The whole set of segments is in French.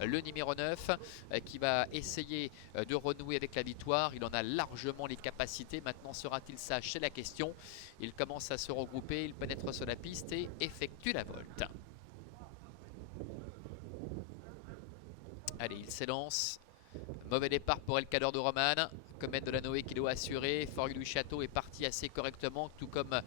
Le numéro 9 qui va essayer de renouer avec la victoire. Il en a largement les capacités. Maintenant, sera-t-il sage? C'est la question. Il commence à se regrouper, il pénètre sur la piste et effectue la volte. Allez, il s'élance. Mauvais départ pour El Cador de Roman. Comète de la Noé qui doit assurer. For You du Château est parti assez correctement, tout comme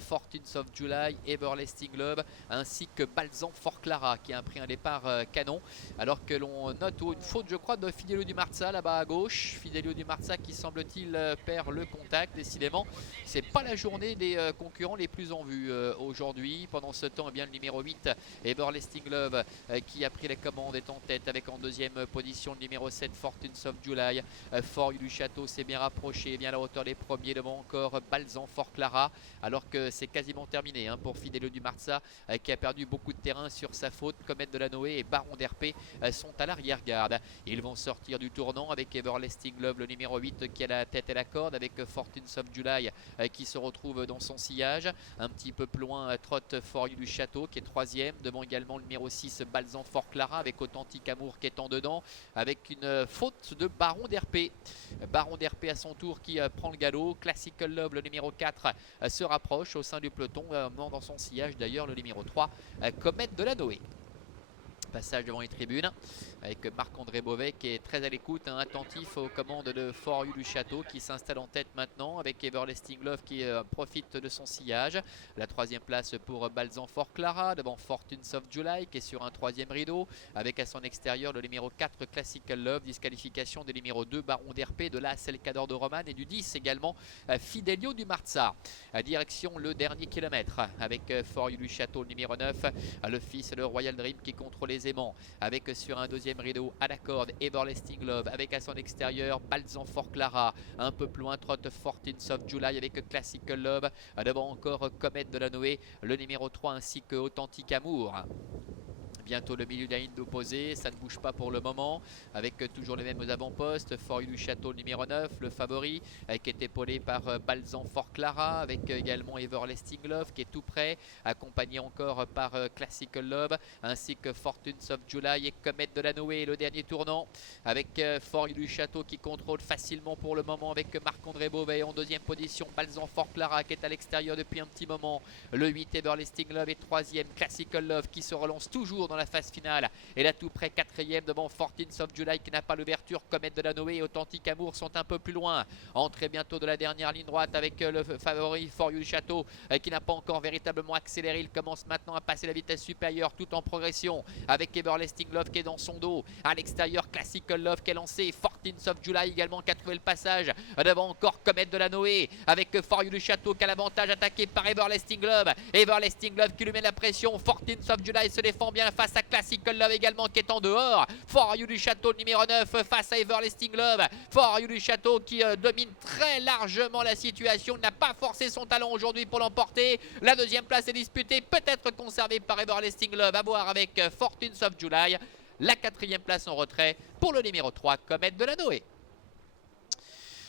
Fortunes of July, Everlasting Love, ainsi que Balzan for Clara qui a pris un départ canon. Alors que l'on note une faute, je crois, de Fidelio du Marza là-bas à gauche. Fidelio du Marza qui semble-t-il perd le contact. Décidément, c'est pas la journée des concurrents les plus en vue aujourd'hui. Pendant ce temps, eh bien, le numéro 8, Everlasting Love, qui a pris les commandes, est en tête avec en deuxième position le numéro 7, Fortunes of July. For You du Château s'est bien rapproché, bien à la hauteur des premiers, devant encore Balzan for Clara, alors que c'est quasiment terminé pour Fidelio du Marza qui a perdu beaucoup de terrain sur sa faute. Comète de la Noé et Baron d'RP sont à l'arrière-garde. Ils vont sortir du tournant avec Everlasting Love, le numéro 8 qui a la tête et la corde, avec Fortunes of July qui se retrouve dans son sillage. Un petit peu plus loin, Trotte For You du Château qui est troisième, devant également le numéro 6 Balzan for Clara avec Authentique Amour qui est en dedans, avec une faute de Baron d'RP. Baron d'RP à son tour qui prend le galop. Classical Love, le numéro 4, se rapproche au sein du peloton, dans son sillage d'ailleurs le numéro 3, Comète de la Noé. Passage devant les tribunes avec Marc-André Beauvais qui est très à l'écoute, attentif aux commandes de For You du Château, qui s'installe en tête maintenant avec Everlasting Love qui profite de son sillage. La troisième place pour Balzan for Clara devant Fortunes of July qui est sur un troisième rideau, avec à son extérieur le numéro 4 Classical Love. Disqualification des numéros 2 Baron d'RP, de l'As El Cador de Roman et du 10 également Fidelio du Marza. Direction le dernier kilomètre avec For You du Château, le numéro 9, le fils de Royal Dream qui contrôle aisément, avec sur un deuxième rideau à la corde Everlasting Love, avec à son extérieur Balzan for Clara. Un peu plus loin, Trotte Fortunes of July avec Classical Love, devant encore Comète de la Noé, le numéro 3, ainsi que Authentique Amour. Bientôt le milieu de la ligne d'opposé, ça ne bouge pas pour le moment, avec toujours les mêmes avant-postes. For You du Château, le numéro 9, le favori, qui est épaulé par Balzan for Clara, avec également Everlasting Love qui est tout près, accompagné encore par Classical Love, ainsi que Fortunes of July et Comète de la Noé. Le dernier tournant avec For You du Château qui contrôle facilement pour le moment, avec Marc-André Beauvais en deuxième position. Balzan for Clara qui est à l'extérieur depuis un petit moment. Le 8, Everlasting Love est troisième. Classical Love qui se relance toujours dans la phase finale et là tout près quatrième devant Fortunes of July qui n'a pas l'ouverture. Comète de la Noé et Authentique Amour sont un peu plus loin. Entrée bientôt de la dernière ligne droite avec le favori For You du Château qui n'a pas encore véritablement accéléré. Il commence maintenant à passer la vitesse supérieure tout en progression, avec Everlasting Love qui est dans son dos. À l'extérieur, Classical Love qui est lancé. Fortunes of July également qui a trouvé le passage. Devant encore Comète de la Noé avec For You du Château qui a l'avantage, attaqué par Everlasting Love. Everlasting Love qui lui met la pression. Fortunes of July se défend bien face à Classical Love également qui est en dehors. For You du Château, le numéro 9, face à Everlasting Love. For You du Château qui domine très largement la situation, n'a pas forcé son talent aujourd'hui pour l'emporter. La deuxième place est disputée, peut-être conservée par Everlasting Love, à voir avec Fortunes of July. La quatrième place en retrait pour le numéro 3, Comète de la Noé.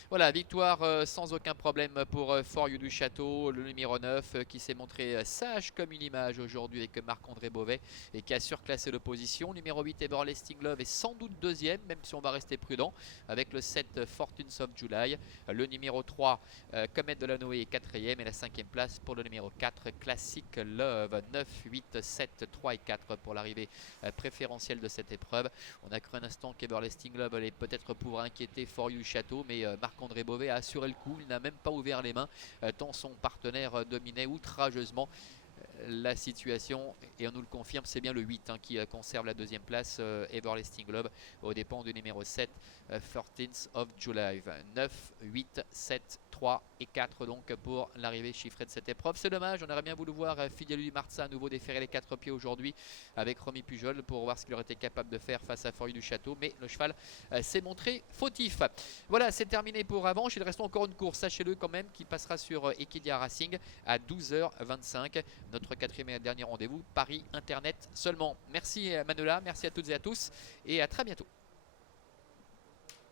Voilà, victoire sans aucun problème pour For You du Château, le numéro 9 qui s'est montré sage comme une image aujourd'hui avec Marc-André Beauvais et qui a surclassé l'opposition. Numéro 8, Everlasting Love est sans doute deuxième, même si on va rester prudent, avec le 7, Fortunes of July. Le numéro 3, Comète de la Noé est quatrième, et la cinquième place pour le numéro 4, Classic Love. 9, 8, 7, 3 et 4 pour l'arrivée préférentielle de cette épreuve. On a cru un instant qu'Everlasting Love allait peut-être pouvoir inquiéter For You du Château, mais Marc-André Beauvais a assuré le coup. Il n'a même pas ouvert les mains tant son partenaire dominait outrageusement la situation, et on nous le confirme, c'est bien le 8 qui conserve la deuxième place, Everlasting Love, aux dépens du numéro 7, Fortunes of July. 9, 8, 7, 3 et 4 donc pour l'arrivée chiffrée de cette épreuve. C'est dommage, on aurait bien voulu voir Fidelio du Marza à nouveau déférer les 4 pieds aujourd'hui avec Romy Pujol pour voir ce qu'il aurait été capable de faire face à For You du Château, mais le cheval s'est montré fautif. Voilà, c'est terminé pour Avanche. Il reste encore une course, sachez-le quand même, qui passera sur Equidia Racing à 12h25. Notre quatrième et dernier rendez-vous, Paris Internet seulement. Merci Manuela, merci à toutes et à tous et à très bientôt.